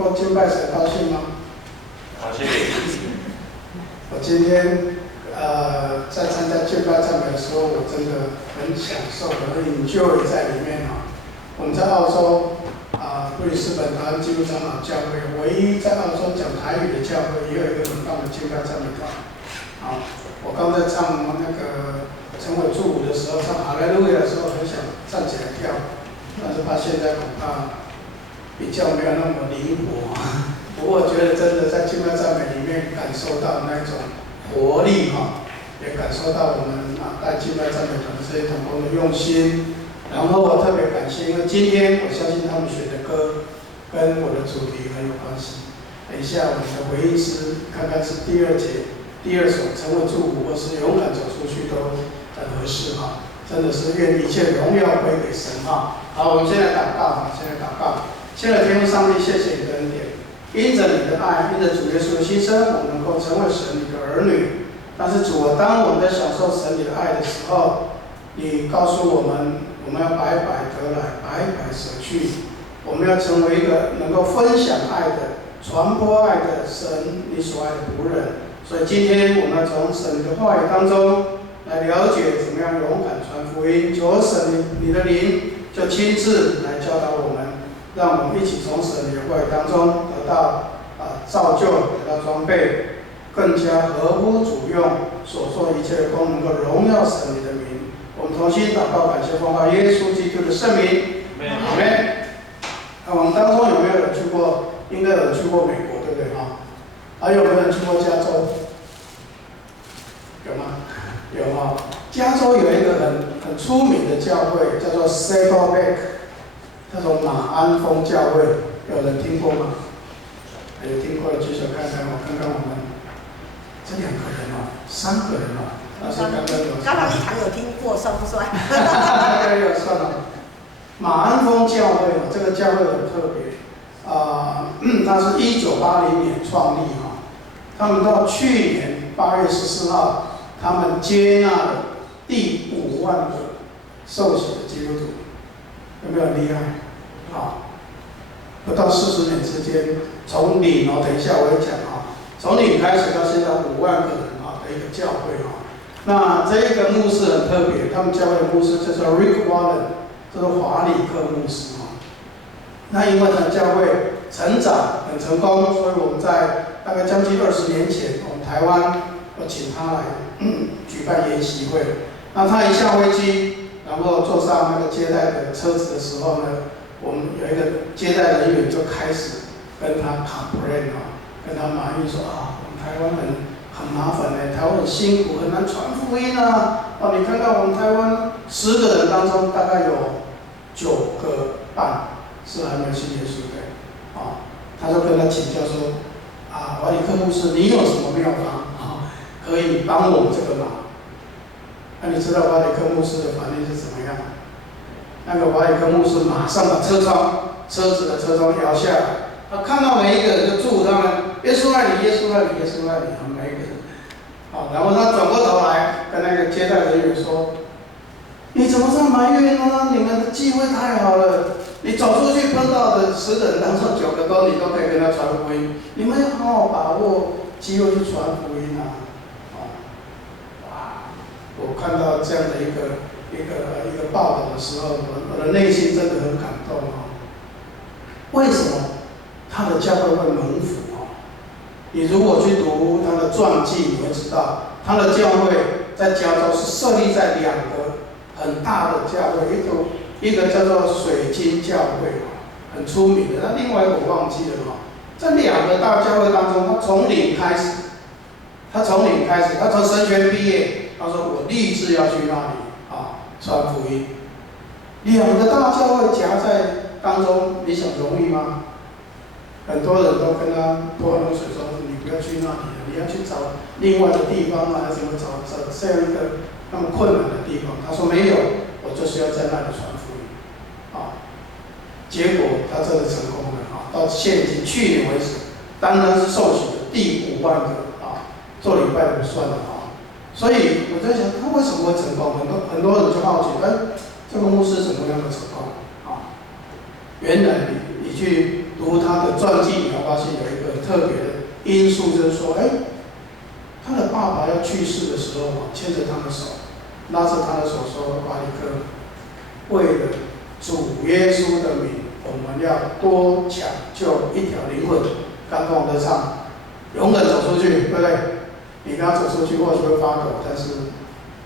够敬拜神高兴吗？高兴。我今天在参加敬拜赞美的时候，我真的很享受，很 enjoy 在里面哦。我们在澳洲布里斯本台湾基督长老教会，唯一在澳洲讲台语的教会，也有一个很棒的敬拜赞美团。我刚在唱那个陈伟祝舞的时候，唱哈利路亚的时候，很想站起来跳，但是他现在恐怕比较没有那么灵活。不过我觉得真的在敬拜赞美里面感受到那种活力也感受到我们带敬拜赞美团的这些同工的用心。然后我特别感谢，因为今天我相信他们选的歌跟我的主题很有关系。等一下我们的回应诗看看是第二节第二首成为祝福，或是勇敢走出去都很合适真的是愿一切荣耀归给神好，我们现在祷告亲爱的天父上帝，谢谢你的恩典，因着你的爱，因着主耶稣的牺牲，我们能够成为神你的儿女。但是主当我们在享受神你的爱的时候，你告诉我们，我们要白白得来，白白舍去。我们要成为一个能够分享爱的、传播爱的神你所爱的仆人。所以今天我们要从神的话语当中来了解怎么样勇敢传福音。求神你的灵就亲自来教导我们，让我们一起从神的话语当中得到造就，得到装备，更加合乎主用，所做一切的功能够荣耀神你的名。我们同心祷告，感谢奉靠耶稣基督的圣名，阿们。我们当中有没有人去过？应该有人去过美国，对不对还有没有人去过加州？有吗？有加州有一个很出名的教会，叫做 Saddleback， 叫做马鞍峰教会，有人听过吗？有听过的举手看看我们这2个人3个人但是刚刚一堂有听过，算不算？有算马鞍峰教会这个教会很特别它是1980年创立他们到去年8月14号，他们接纳了第5万个受洗的基督徒，有没有很厉害？不到40年之间，从零等一下我会讲从零开始到现在5万个人的一个教会那这一个牧师很特别，他们教会的牧师叫做 Rick Warren， 这是华里克牧师那因为他的教会成长很成功，所以我们在大概将近20年前，我们台湾我请他来举办研习会。那他一下飞机，然后坐上那个接待的车子的时候呢，我们有一个接待人员就开始跟他 complain 跟他埋怨说我们台湾人很麻烦台湾很辛苦，很难传福音你看看我们台湾10个人当中，大概有9个半是还没有信耶稣的他就跟他请教说瓦里克牧师，你有什么妙方可以帮我们这个忙？你知道瓦里克牧师的反应是怎么样？那个瓦里克牧师马上把车子的车窗摇下来，他看到每一个人就祝福他们，耶稣爱你，耶稣爱你，耶稣爱你，每一个人然后他转过头来跟那个接待人员说，你怎么这么埋怨呢？你们的机会太好了，你走出去碰到的10个人当中9个都你都可以跟他传福音，你们要好好把握机会去传福音我看到这样的一个报道的时候，我的内心真的很感动为什么他的教会会蒙福你如果去读他的传记，你会知道他的教会在加州是设立在2个很大的教会，一个叫做水晶教会很出名的，那另外一个我忘记了这2个大教会当中，他从零开始，他从神学毕业，他说我立志要去那里传福音。2个大教会夹在当中，你想容易吗？很多人都跟他泼冷水说，你不要去那里了，你要去找另外的地方还是怎么找这样一个那么困难的地方？他说没有，我就是要在那里传福音结果他真的成功了到现今去年为止，单是受洗的第5万个做礼拜不算了所以我在想，他为什么会成功？很多人就好奇，这个牧师怎么样的成功原来你去读读他的传记，你会发现有一个特别的因素，就是说，他的爸爸要去世的时候，牵着他的手，拉着他的手说：“巴里克，为了主耶稣的名，我们要多抢救一条灵魂。”刚刚我们在唱，勇敢走出去，对不对？你刚走出去或许会发抖，但是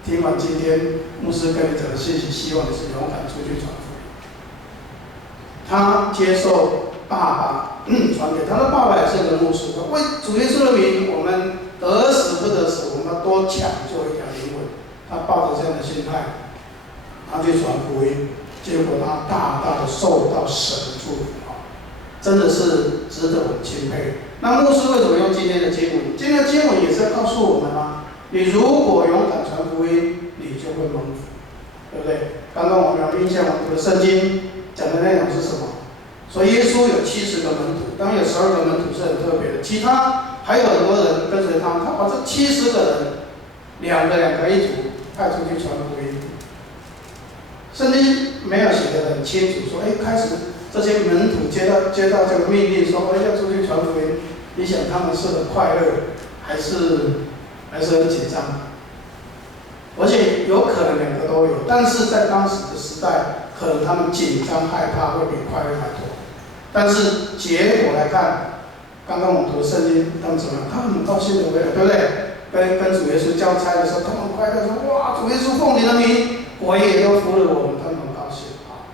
听完今天牧师跟你讲的信息，希望你是勇敢出去传福音。他接受爸爸传给他的爸爸也是个牧师，为主耶稣的名，我们得死不得死，我们要多抢救一条灵魂。他抱着这样的心态，他去传福音，结果他大大的受到神的祝福，真的是值得我们钦佩。那牧师为什么用今天的经文？今天的经文也是要告诉我们啊，你如果勇敢传福音，你就会蒙福，对不对？刚刚我们有印象，我们的圣经讲的内容是什么？所以耶稣有70个门徒，当然有12个门徒是很特别的，其他还有很多人跟随他，他把这70个人两个一组派出去传福音。圣经没有写得很清楚，说开始这些门徒接到这个命令，说要出去传福音，你想他们是很快乐，还是很紧张？而且有可能两个都有，但是在当时的时代，可能他们紧张害怕会比快乐还多。但是结果来看，刚刚我们读的圣经，他们怎么样？他们很高兴的回来，对不对？跟主耶稣交差的时候，他们快乐说：“哇，主耶稣奉你的名，鬼也都服了我们。”他们很高兴啊。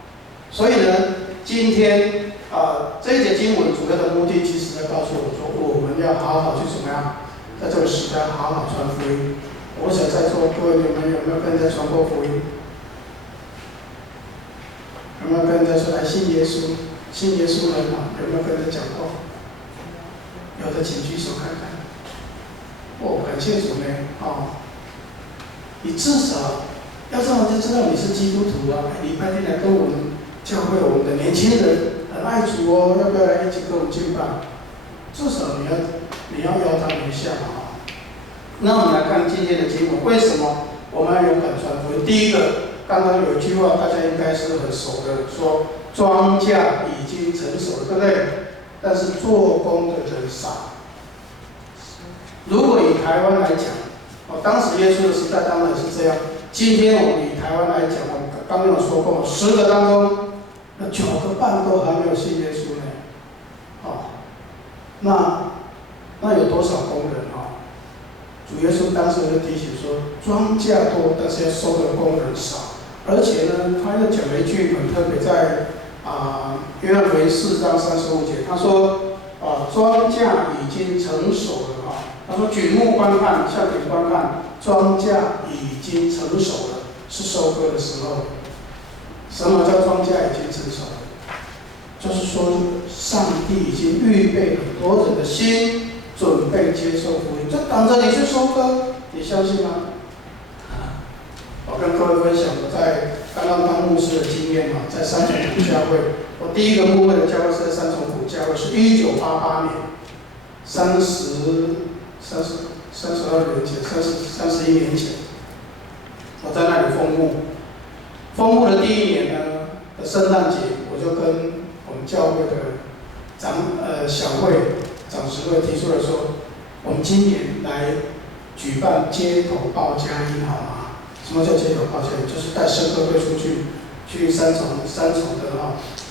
所以呢，今天这一节经文主要的目的，其实在告诉我们说，我们要好好去怎么样，在这个时代好好传福音。我想在座各位，你们有没有跟人家传过福音？有没有跟人家说来信耶稣？信耶稣人啊，有没有跟人家讲过？有的请举手看看。感谢主呢，你至少要让人家知道你是基督徒啊！礼拜天来跟我们教会我们的年轻人很爱主哦，要不要来一起跟我们敬拜？至少你要邀他们一下啊！那我们来看今天的经文，为什么我们要勇敢传福音？第一个，刚刚有一句话大家应该是很熟的，说庄稼已经成熟了，对不对？但是做工的人少。如果以台湾来讲，当时耶稣的时代当然是这样。今天我们以台湾来讲，我们刚刚有说过，10个当中，那9个半都还没有信耶稣呢。那有多少工人啊？主耶稣当时就提醒说，庄稼多，但是要收的工人少。而且呢，他又讲了一句很特别，在约翰福音4章35节，他说庄稼已经成熟了啊。他说：“举目观看，向前观看，庄稼已经成熟了，是收割的时候。什么叫庄稼已经成熟了？就是说，上帝已经预备很多人的心，准备接受福音，就等着你去收割。你相信吗？”我跟各位分享我在刚刚当牧师的经验嘛，在三重埔教会，我第一个牧会的教会是在三重埔教会，是1988年32年前，31年前，我在那里封牧。封牧的第1年呢的圣诞节，我就跟我们教会的小会长执会提出来说，我们今年来举办街头报佳音，好吗？什么叫街头报佳音？就是带圣歌队出去三重的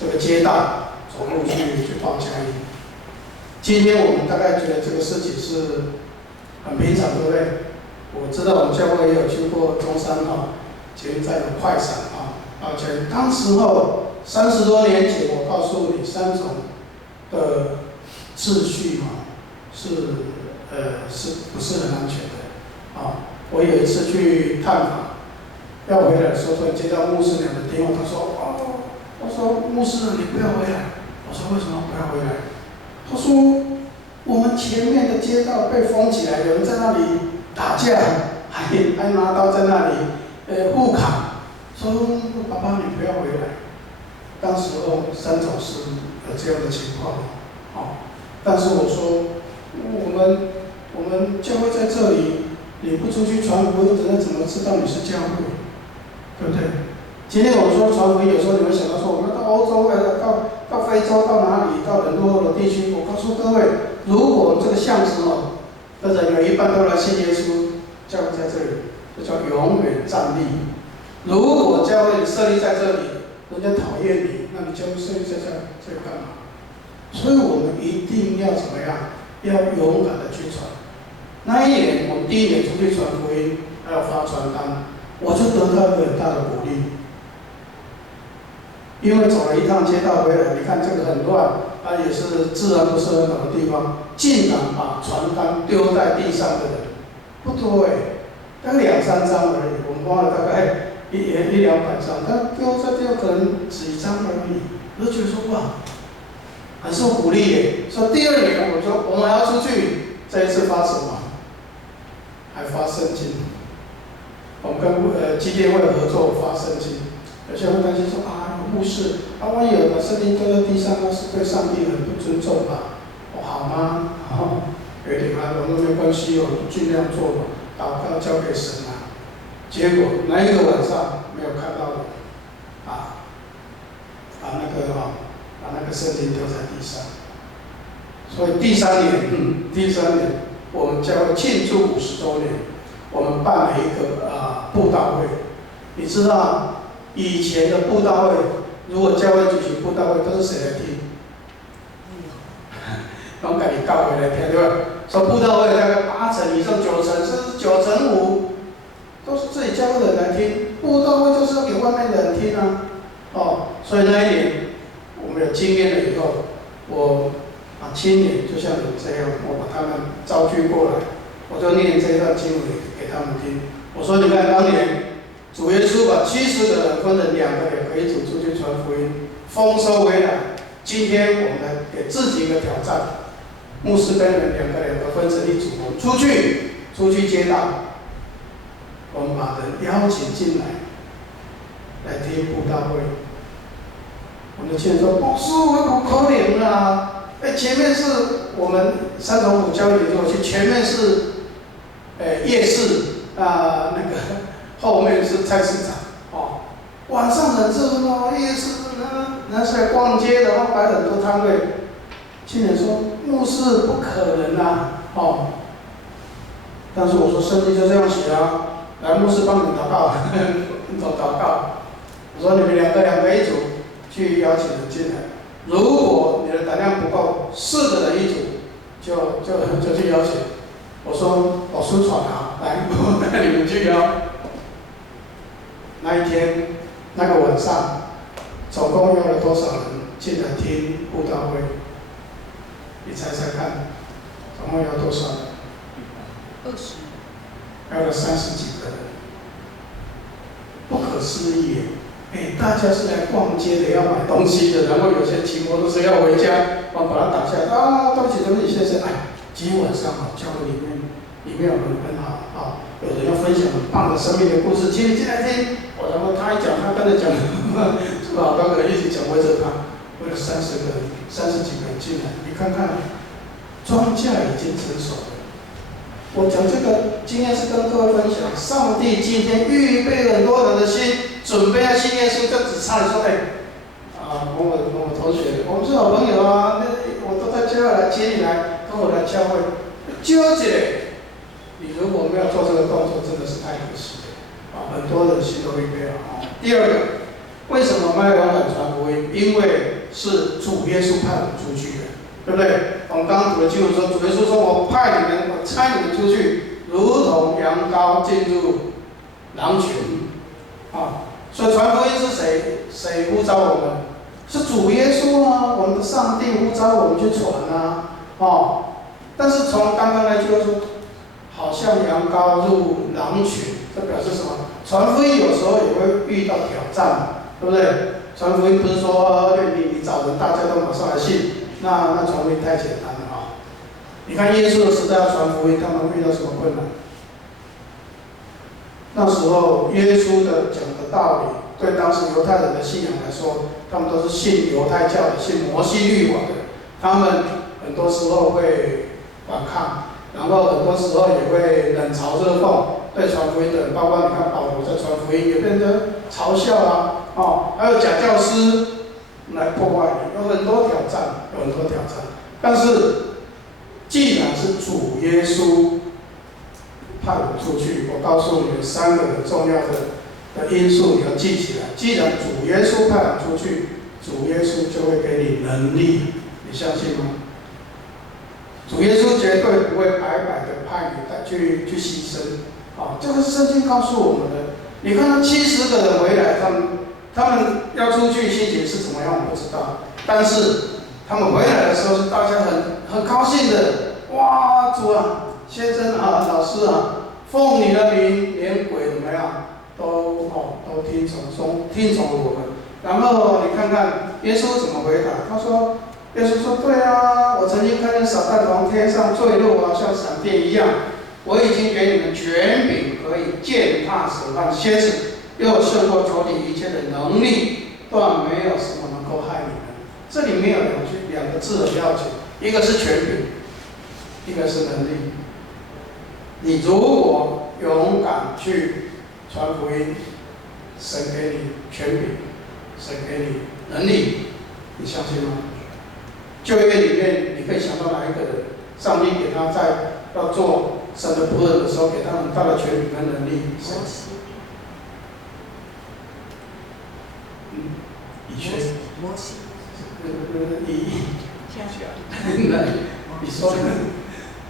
这个街道走路去报佳音。今天我们大概觉得这个事情是很平常，对不对？我知道我们教会也有去过中山捷运站有快闪报佳音。当时候30多年前，我告诉你，三重的秩序是不是很安全的我有一次去探访，要回来的时候，突然接到牧师娘的电话，他说牧师你不要回来。我说为什么不要回来？他说我们前面的街道被封起来，有人在那里打架，还拿刀在那里互砍。说爸爸你不要回来。当时候三重是有这样的情况但是我说我们教会在这里，你不出去传福音，人怎么知道你是教会？对不对？今天我说传福音，有时候你们想到说我们到欧洲到非洲到哪里，到很多的地区。我告诉各位，如果这个巷子的人有一半都来信耶稣，教会在这里，这叫永远站立。如果教会设立在这里，人家讨厌你，那你教会设立在这里干嘛？所以我们一定要怎么样？要勇敢的去传。那一年，我们第一年出去传福音，还要发传单，我就得到一个很大的鼓励。因为走了一趟街道回来，你看这个很乱，也是治安不是很好的地方，竟然把传单丢在地上的人不多大概2、3张而已。我们花了大概100-200张，他丢可能只1张而已。我就觉得说哇，很受鼓励耶。所以第2年我说我们还要出去，这一次发什么？还发圣经。我们跟基甸会合作发圣经。有些人会担心说牧师，万一有把圣经丢在地上，那是对上帝很不尊重吧？好吗？有点我们没关系尽量做吧，祷告交给神啊。结果那一个晚上没有看到人，把那个圣经丢在地上。所以第3年，我们教会庆祝50周年，我们办了一个布道会。你知道以前的布道会，如果教会举行布道会，都是谁来听？拢家己教会来听，对吧？说布道会大概8成以上、9成，甚至9成5，都是自己教会的人来听。布道会就是要给外面的人听啊。所以那一年我们有经验了以后，我青年就像你这样，我把他们召聚过来，我就念这一段经文给他们听。我说你看当年主耶稣把70个人分成2个2个一组出去传福音，丰收回来。今天我们来给自己一个挑战，牧师跟人2个分成一组，我们出去街道，我们把人邀请进来听布道会。我们的青年说：“牧师，我不可能啊！前面是我们3重府教育研究区，前面是夜市那个后面是菜市场晚上很热闹，夜市那是来逛街的，摆很多摊位。”青年说：“牧师不可能啊！”但是我说圣经就这样写啊，来牧师帮你祷告，祷告。我说你们2个一组去邀请人进来，如果你的胆量不够，4个人一组就去邀请。我说我宣传来，我带你们去邀。那一天那个晚上，总共邀了多少人进来听布道会？你猜猜看，总共邀多少人？20。邀了30几个人，不可思议耶！大家是来逛街的，要买东西的，然后有些骑摩托车要回家，把它挡下来对不起先生，今天晚上教会里面有人很好有人要分享很棒的生命的故事，请你进来听。然后他一讲，他跟着讲，是吧？好多个人一起讲，围着他，为了30几个人进来，你看看，庄稼已经成熟了。我讲这个经验是跟各位分享，上帝今天预备很多人的心，准备要信耶稣，就只差你说，某某同学，我们是好朋友啊，我都在教会来接你来，跟我来教会，纠结。你如果没有做这个动作，真的是太可惜了很多人心都预备了第二个，为什么我们要勇敢传福音？因为是主耶稣派我们出去的。对不对？我们刚刚读的经文说，主耶稣说：“我派你们，我差你们出去，如同羊羔进入狼群。”所以传福音是谁呼召我们？是主耶稣啊！我们的上帝呼召我们去传啊！但是从刚刚那句话说，好像羊羔入狼群，这表示什么？传福音有时候也会遇到挑战，对不对？传福音不是说你找人，大家都马上来信。那传福音太简单了你看耶稣的时代要传福音，他们遇到什么困难？那时候耶稣的讲的道理，对当时犹太人的信仰来说，他们都是信犹太教的，信摩西律法的。他们很多时候会反抗，然后很多时候也会冷嘲热讽对传福音的人，包括你看保罗在传福音也变成嘲笑还有假教师。来破坏你，有很多挑战，有很多挑战。但是，既然是主耶稣派我出去，我告诉你们3个很重要的因素，你要记起来。既然主耶稣派我出去，主耶稣就会给你能力，你相信吗？主耶稣绝对不会白白的派你去牺牲，这个是圣经告诉我们的。你看到70个人回来，他们要出去，心情是怎么样，我不知道。但是他们回来的时候，是大家很高兴的。哇，主啊，先生啊，老师啊，奉你的名，连鬼怎么样，都听从我们。然后你看看耶稣怎么回答，他说。耶稣说：“对啊，我曾经看见撒旦从天上坠落，好像闪电一样。我已经给你们权柄，可以践踏使唤蝎子，又胜过仇敌一切的能力，断没有什么能够害你们。”这里面有两个字很要紧，一个是权柄，一个是能力。你如果勇敢去传福音，神给你权柄，神给你能力，你相信吗？旧约里面，你可以想到哪一个人？上帝给他在要做神的仆人的时候，给他很大的权柄跟能力。以前，摩西，你说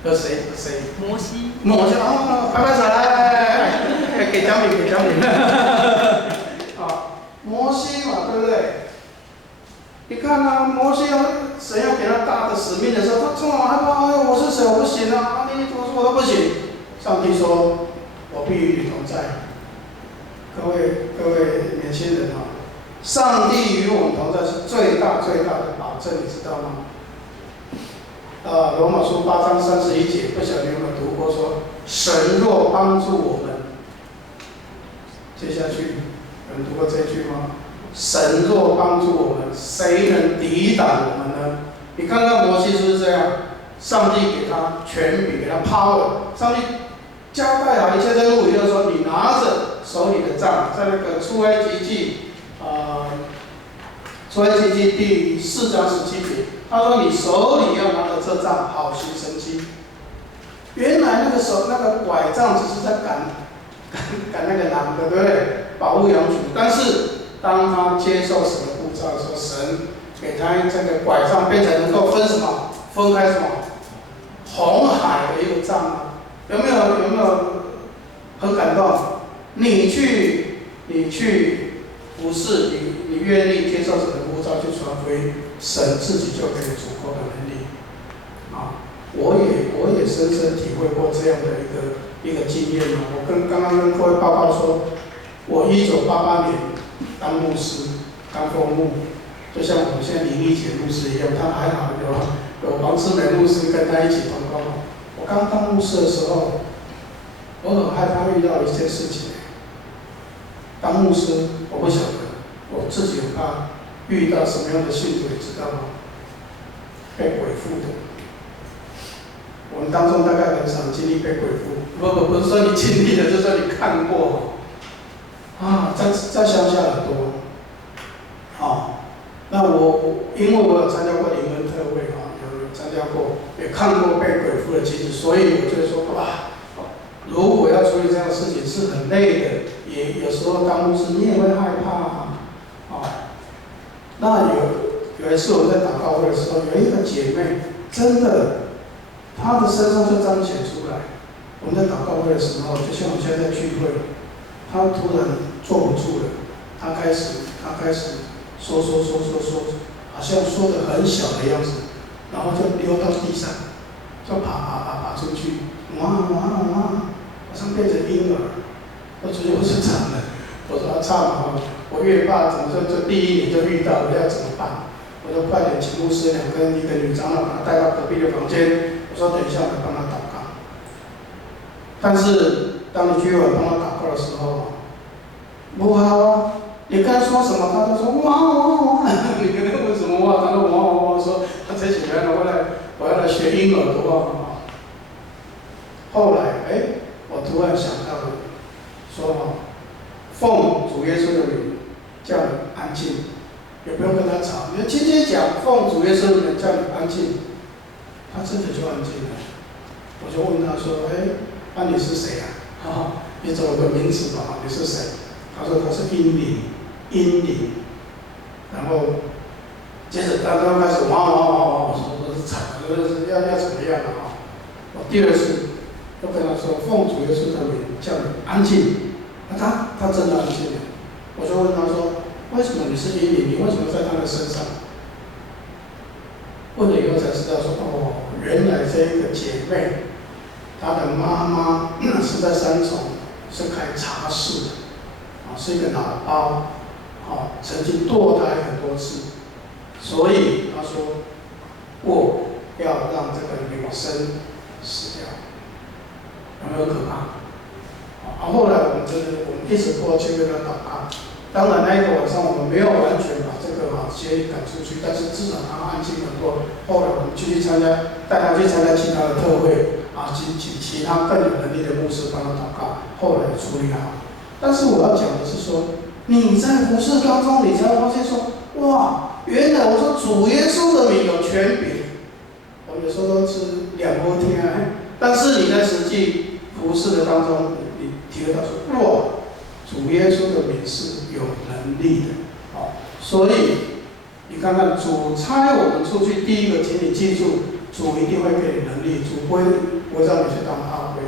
和谁？摩西拍拍手来，给奖品。摩西嘛，对不对？你看啊，摩西神要给他大的使命的时候，他充满害怕，哎，我是谁？我不行啊！你怎么说我都不行？上帝说：“我必与你同在。”各位年轻人啊，上帝与我们同在是最大的保证，你知道吗？罗马书8章31节，不晓得你有没有读过？说神若帮助我们，接下去有人读过这句吗？神若帮助我们，谁能抵挡我们呢？你看看摩西是不是这样？上帝给他权柄，给他 power， 上帝交代好一切任务，也就是说，你拿着手里的杖，在那个出埃及记第4章17节，他说你手里要拿着这杖，好行神迹。原来那个拐杖只是在赶那个狼的，对不对？保护羊群，但是当他接受神的呼召的时候，神给他这个拐杖变成能够分开什么？红海的一个杖啊！有没有很感动？你去服侍，你愿意接受神的呼召去传福音，神自己就给你足够的能力。我也深深体会过这样的一个经验啊！我刚刚跟各位报告说，我1988年当牧师，当奉牧，就像我们现在林义杰牧师一样，他还好有王思美牧师跟他一起同工。我刚当牧师的时候，我很害怕遇到一件事情。当牧师，我不晓得，我自己很怕遇到什么样的信徒，你知道吗？被鬼附的。我们当中大概很少经历被鬼附，不是说你经历了，就是说你看过。在乡下很多。那因为我有参加过灵恩特会有参加过，也看过被鬼附的经历，所以我就说哇，如果要处理这样的事情是很累的，也有时候当牧师你也会害怕那有一次我在祷告会的时候，有一个姐妹真的，她的身上就彰显出来。我们在祷告会的时候，就像我们现在在聚会，她突然坐不住了，她开始说，好像说的很小的样子，然后就溜到地上，就爬出去，哇，好像变成婴儿。我主我是惨了，我说惨了，我越怕怎么就第一年就遇到了，要怎么办？我说快点请牧师娘跟一个女长老把她带到隔壁的房间，我说等一下我来帮她祷告。但是当你去我帮她祷告的时候，不好啊！你该说什么，他都说哇！你跟他问什么话，他都哇！说他才起来了，我要来学婴儿的话。后来，我突然想到了，说奉主耶稣的名，叫你安静，也不用跟他吵。你今天讲奉主耶稣的名叫你安静，他真的就安静了。我就问他说：“那你是谁啊？你怎么个名字吧？你是谁？”他说他是阴灵，阴灵。然后接着他就开始哇，我说是惨了，要怎么样啊？我第二次又跟他说奉主耶稣的名叫你安静，那他真的安静了。我就问他说：“为什么你是阴灵？你为什么在他的身上？”问了以后才知道说，原来这个姐妹，她的妈妈是在三重是开茶室的，是一个脑包，曾经堕胎很多次，所以她说我要让这个女生死掉，有没有可怕？后来我们一直过去为她祷告。当然那一个晚上我们没有完全把这个协议赶出去，但是至少他安静很多。后来我们继续带他去参加其他的特会，请其他更有能力的牧师帮他祷告，后来处理好。但是我要讲的是说，你在服事当中，你才会发现说，哇，原来我说主耶稣的名有权柄，我们有时候都是两波天但是你在实际服事的当中，你体会到说，哇，主耶稣的名是有能力的，所以你看看主差我们出去，第一个，请你记住，主一定会给你能力，主不会让你去当阿辉。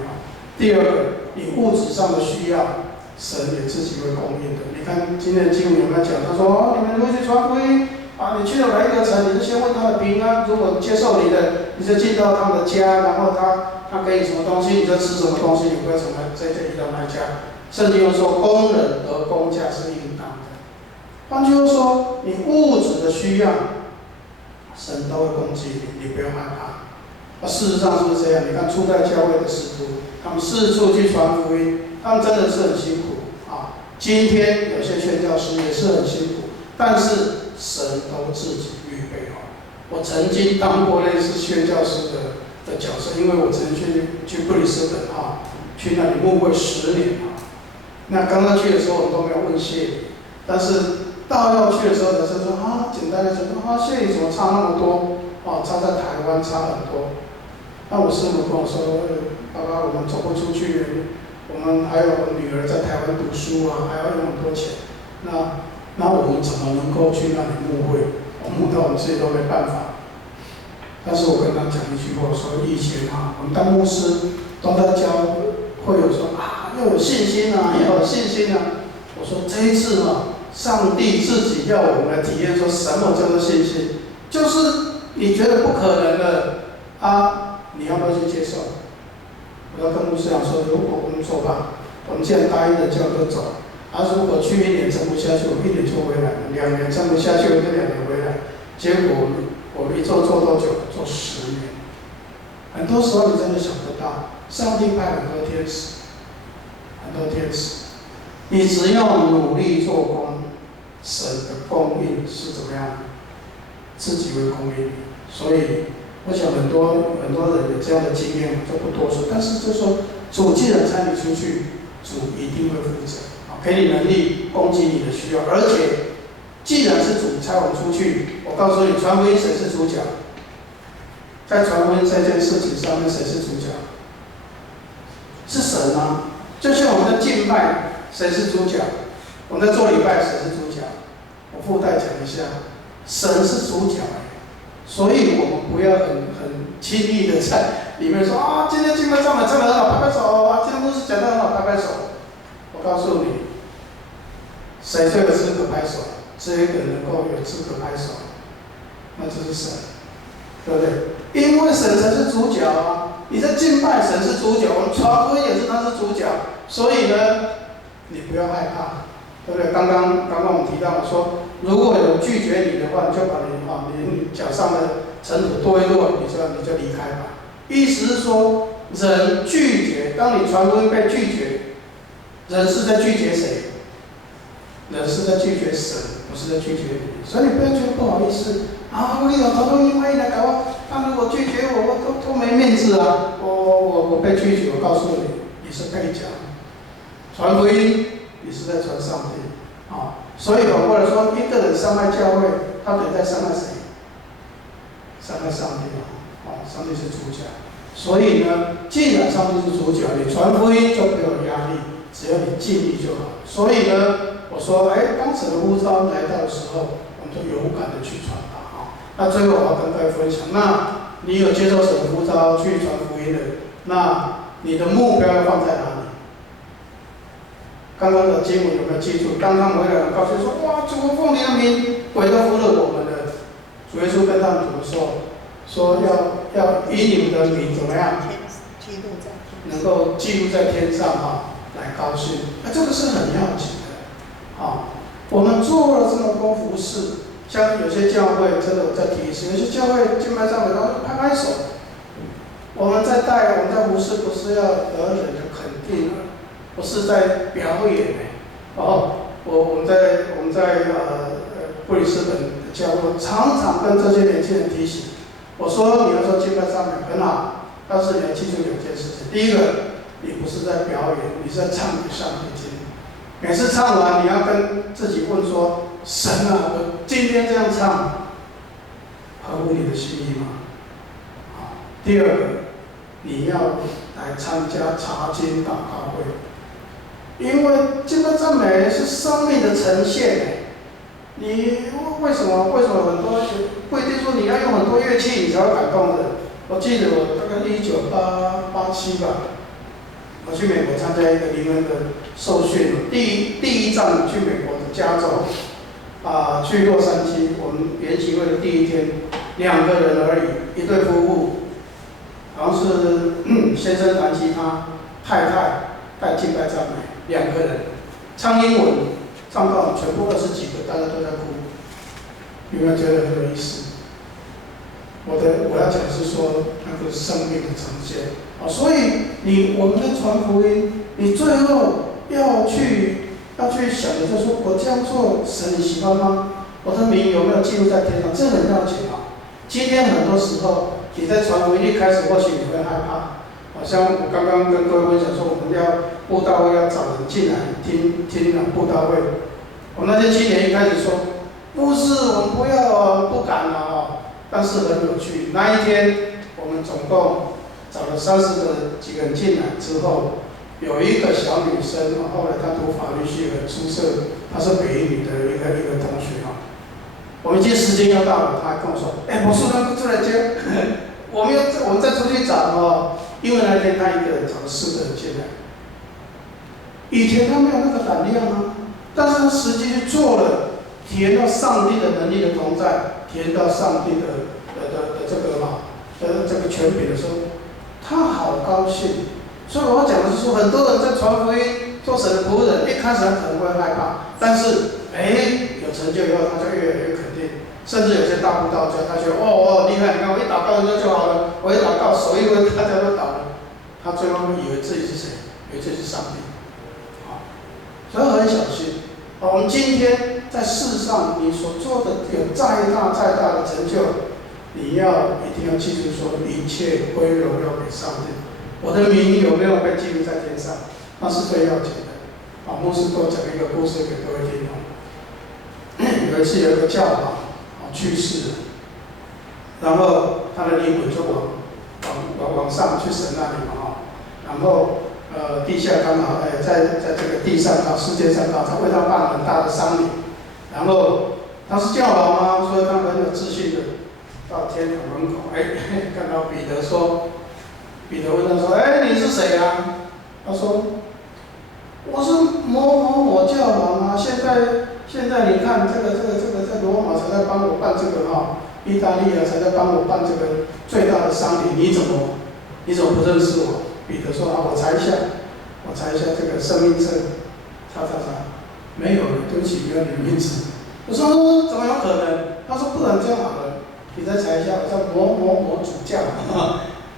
第二个，你物质上的需要，神也自己会供应的。你看今天的经文有没有讲？他说，你们如果去传福音，你去了哪一个城，你就先问他的平安，如果接受你的，你就进到他们的家，然后他给你什么东西，你就吃什么东西，你不要从这移到那家。圣经又说，工人得工价是应当的。换句话说，你物质的需要，神都会供给你，你不用害怕。事实上是不是这样？你看初代教会的使徒，他们四处去传福音，他们真的是很辛苦今天有些宣教师也是很辛苦，但是神都自己预备好。我曾经当过类似宣教师的角色，因为我曾经去布里斯本去那里牧会10年那刚刚去的时候，我们都没有问谢礼，但是到要去的时候，才是说简单的说谢礼怎么差那么多？差在台湾差很多。那我师母跟我说，爸爸，我们走不出去，我们还有女儿在台湾读书还要用很多钱，那我们怎么能够去那里牧会？牧到我们自己都没办法。但是我跟他讲一句话，说以前我们当牧师都在教会友说要有信心要有信心我说这一次上帝自己要我们来体验说什么叫做信心，就是你觉得不可能的你要不要去接受？我要跟牧师讲说，如果我们说吧，我们现在答应的叫就走，如果去1年撑不下去，我1年就回来了；2年撑不下去，我就2年回来。结果我们一做多久？做10年。很多时候你真的想不到，上帝派很多天使。你只要努力做工，神的供应是怎么样？自己会供应。所以，我想很多人有这样的经验，就不多说。但是就说，主既然差你出去，主一定会负责，给你能力，供给你的需要。而且，既然是主差我们出去，我告诉你，传福音谁是主角？在传福音这件事情上面，谁是主角？是神啊！就像我们在敬拜，谁是主角？我们在做礼拜，谁是主角？我附带讲一下，神是主角所以我们不要很轻易的在里面说今天敬拜唱得很好，拍拍手今天牧师讲得很好，拍拍手。我告诉你，谁最有资格拍手？这一个能够有资格拍手，那就是神，对不对？因为神才是主角你在敬拜，神是主角，我们传福音也是他是主角，所以呢，你不要害怕，对不对？刚刚我们提到说，如果有拒绝你的话，你就把你脚上的尘土跺一跺，你就离开吧。意思是说，人拒绝，当你传福音被拒绝，人是在拒绝谁？人是在拒绝神，不是在拒绝你。所以你不要觉得不好意思我有传福音，欢迎来搞他如果拒绝我都没面子我被拒绝，我告诉你，你是配角。传福音，你是在传上帝所以反过来说，一个人伤害教会，他等于在伤害谁？伤害上帝上帝是主角。所以呢，既然上帝是主角，你传福音就没有压力，只要你尽力就好。所以呢，我说，当神的呼召来到的时候，我们就勇敢的去传达那最后我要跟各位分享，那你有接受神的呼召去传福音的，那你的目标要放在哪里？刚刚的经文有没有记住？刚刚回来告诉说，哇，主奉你的名，鬼都服了我们的。主耶稣跟他们怎么说要以你们的名怎么样？能够记录在天上来高兴。这个是很要紧的我们做了这么多服事，像有些教会真的我在提示，有些教会敬拜上面然后拍拍手。我们在带，我们在服事不是要得人的肯定，不是在表演我们在布里斯本的教会，常常跟这些年轻人提醒，我说你要说敬拜上面很好，但是你要记住两件事情。第一个，你不是在表演，你是在唱给上帝听。每次唱完，你要跟自己问说：神啊，我今天这样唱，合乎你的心意吗？第二个，你要来参加查经祷告会。因为敬拜赞美是生命的呈现，你为什么很多不一定说你要用很多乐器你才会感动的？我记得我大概1987吧，我去美国参加一个灵恩的受训，第一站去美国的加州，去洛杉矶，我们研习会的第一天，2个人而已，一对夫妇，好像是先生弹吉他，太太带敬拜赞美，2个人唱英文，唱到全部20几个，大家都在哭，有没有觉得很有意思？我要讲的是说那个生命的呈现所以我们在传福音，你最后要去想的就是说，我这样做神你喜欢吗？我的名有没有记录在天上？这很要紧今天很多时候你在传福音一开始或许你会害怕。好像我刚刚跟各位分享说，我们要布道会要找人进来听布道会。我们那些青年一开始说，不是，我们不要不敢但是很有趣。那一天我们总共找了30几个人进来之后，有一个小女生，后来她读法律系很出色，她是北一女的一个同学我们已经时间要到了，她还跟我说，我说能出来接，我们再出去找因为那天他一个人找了4个人进来，以前他没有那个胆量但是他实际去做了，体验到上帝的能力的同在，体验到上帝的这个权柄的时候，他好高兴。所以我要讲的是说，很多人在传福音、做神的仆人，一开始他可能会害怕，但是有成就以后，他就越来越肯定。甚至有些大布道家，他觉得厉害，你看我一祷告就好了，我一祷告手一挥，大家都倒了。他最后以为自己是谁？以为自己是上帝。所以很小心。我们今天在世上，你所做的有再大的成就，你一定要记住说，一切归荣耀给上帝。我的名有没有被记录在天上？那是最要紧的。牧师多讲一个故事给各位听有一次有一个教皇去世了，然后他的灵魂就往上去神那里然后地下刚好在这个地上世界上他为他办了很大的丧礼，然后他是教皇所以他很有自信的到天堂门口看到彼得说，彼得问他说，你是谁啊？他说，我是某教皇现在你看这个在罗马才在帮我办这个意大利才在帮我办这个最大的丧礼，你怎么不认识我？彼得说我查一下这个生命册，查，没有了，对不起，没有你的名字。我说怎么有可能？他说不然这样好了，你再查一下，我叫某主教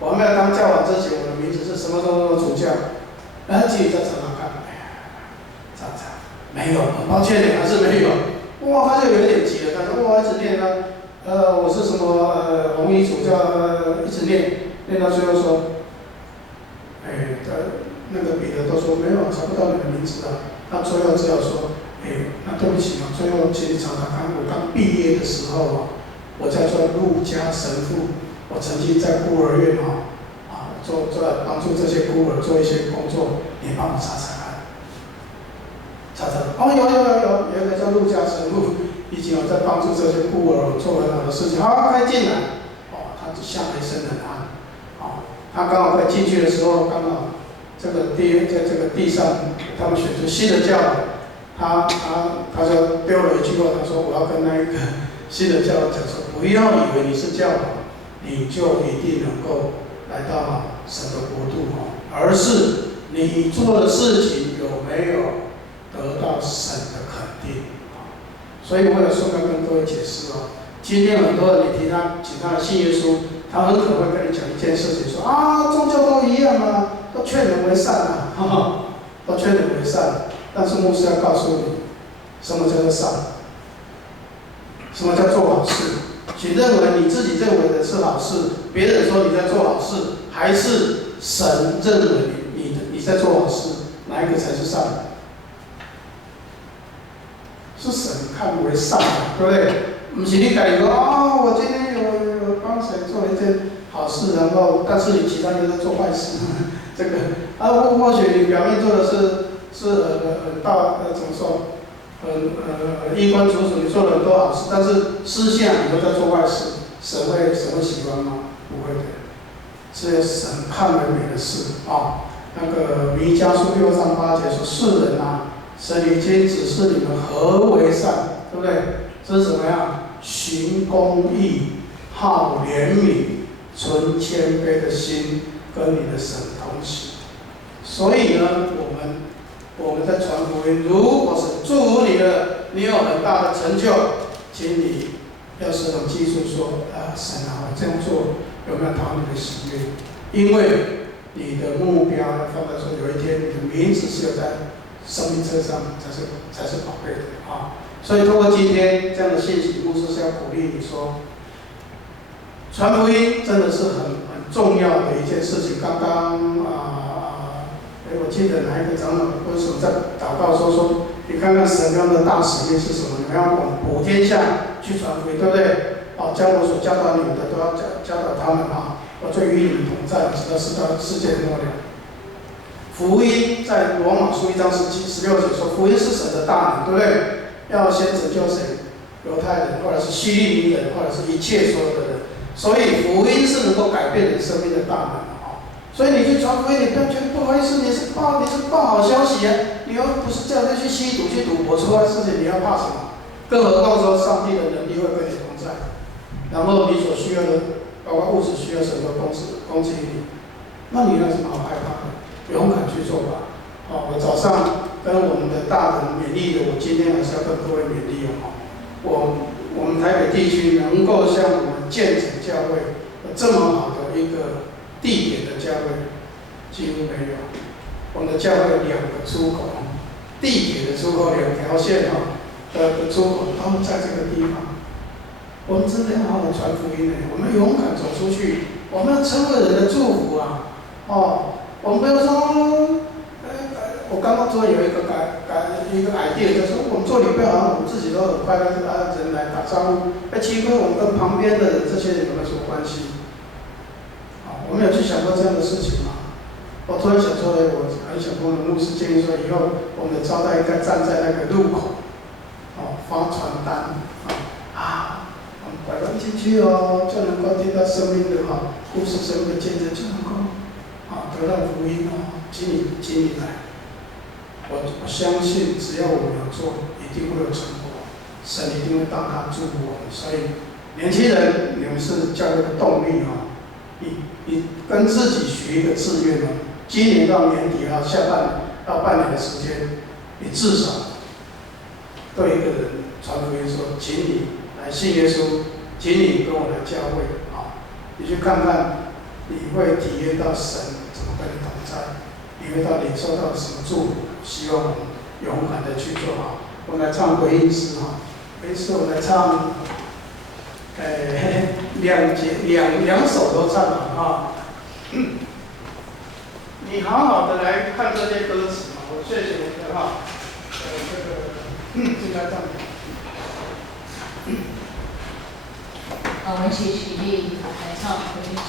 我还没有当教皇之前，我的名字是什么主教？然后自己再查看，查。没有，很抱歉还是没有。他就有点急了，他说一直念我是什么红衣主教，一直念到最后说，那个彼得都说没有，查不到你的名字他最后只好说，那对不起啊，最后请你查查看，我刚毕业的时候啊，我叫做陆家神父，我曾经在孤儿院做帮助这些孤儿做一些工作，你帮我查查看。查查，有一个叫陆家神父，已经有在帮助这些孤儿做很好的事情。好，快进来。他就吓了一身冷汗。他刚好快进去的时候，刚好在这个地上，他们选出新的教导，他就丢了一句话，他说：“我要跟那一个新的教导讲说，不要以为你是教导，你就一定能够来到神的国度而是你做的事情有没有得到神的肯定。”所以我有顺便跟各位解释今天很多人你请他信耶稣，他很可能会跟你讲一件事情，说宗教都一样都劝人为善都劝人为善。但是牧师要告诉你，什么叫做善？什么叫做好事？请认为你自己认为的是好事，别人说你在做好事，还是神认为你在做好事，哪一个才是善？是神看为善对不对？不是你改说我今天有帮谁做了一件好事，然后但是你其他人在做坏事，这个或许你表面做的是怎么说衣冠楚楚，你做了很多好事，但是私下你都在做坏事，神会喜欢吗？不会的，只有神看为美的事那个弥迦书6章8节说：“世人神已经指示你们何为善，对不对？这是怎么样？行公义，好怜悯，存谦卑的心，跟你的神同行。”所以呢，我们在传福音，如果是祝福你的，你有很大的成就，请你要时常记住说神我这样做有没有讨你的喜悦？因为你的目标要放在说，有一天你的名字是有在生命册上才是宝贝的所以通过今天这样的信息，牧师是要鼓励你说，传福音真的是很重要的一件事情。刚刚我记得哪一个长老为什么在祷告说，你看看神用的大使命是什么？你们要往普天下去传福音，对不对？将我所教导你们的都要教导他们我最与你们同在，直到世界末了。福音在罗马书1章16节说，福音是神的大能，对不对？要先拯救谁？犹太人，或者是希利尼人，或者是一切所有的人。所以福音是能够改变人生命的大能所以你去传福音，你不要觉得不好意思，你是报好消息你又不是叫人去吸毒、去赌博出来事情，你要怕什么？更何况说上帝的能力会跟你同在，然后你所需要的，包括物质需要什么供给你，那你有什么好害怕的？勇敢去做吧。我早上跟我们的大人勉励的，我今天还是要跟各位勉励我们台北地区能够像我们建成教会这么好的一个地点的教会，几乎没有。我们的教会有2个出口，地铁的出口2条线的出口都在这个地方。我们真的要好好传福音我们勇敢走出去，我们要成为人的祝福我们不要说，我刚刚说有一个idea， 就是说我们做礼拜我们自己都很快乐，人来打招呼，奇怪我们跟旁边的人这些人有没有什么关系？我们有去想过这样的事情吗？我突然想说我很想跟牧师建议说，以后我们的招待应该站在那个路口，发传单，我们拐弯进去就能够听到生命的故事、生命的见证，就能够得到福音请你来。我相信，只要我们有做，一定会有成果，神一定会大大祝福我们。所以，年轻人，你们是教会的动力你跟自己许一个志愿今年到年底到半年的时间，你至少对一个人传福音说，请你来信耶稣，请你跟我来教会你去看看，你会体验到神怎么跟你同在，你会领受到什么祝福。希望我们勇敢的去做我们来唱回应诗回应诗我们来唱两首都唱了你好好的来看这些歌词我谢谢你们这个敬拜赞美。我们一起起立来唱回应诗。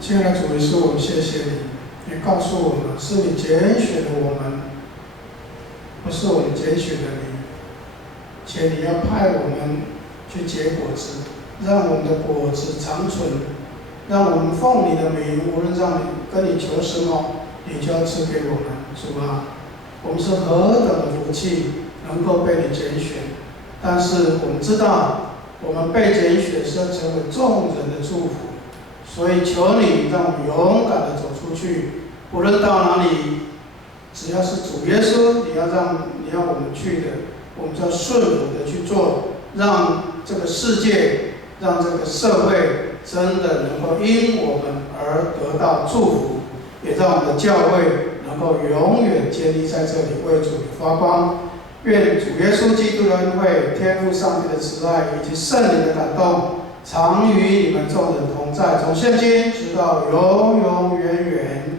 亲爱的主耶稣，我们谢谢你，你告诉我们是你拣选的我们，不是我们拣选的你，且你要派我们去结果子，让我们的果子长存，让我们奉你的名，无论让你跟你求什么，你就要赐给我们。主啊，我们是何等的福气，能够被你拣选，但是我们知道，我们被拣选是要成为众人的祝福。所以求你让我们勇敢地走出去，无论到哪里，只要是主耶稣，你要我们去的，我们就要顺服的去做，让这个世界，让这个社会真的能够因我们而得到祝福，也让我们的教会能够永远建立在这里，为主发光。愿主耶稣基督的恩惠、天父上帝的慈爱以及圣灵的感动，常与你们众人同在，从现今直到永永远远。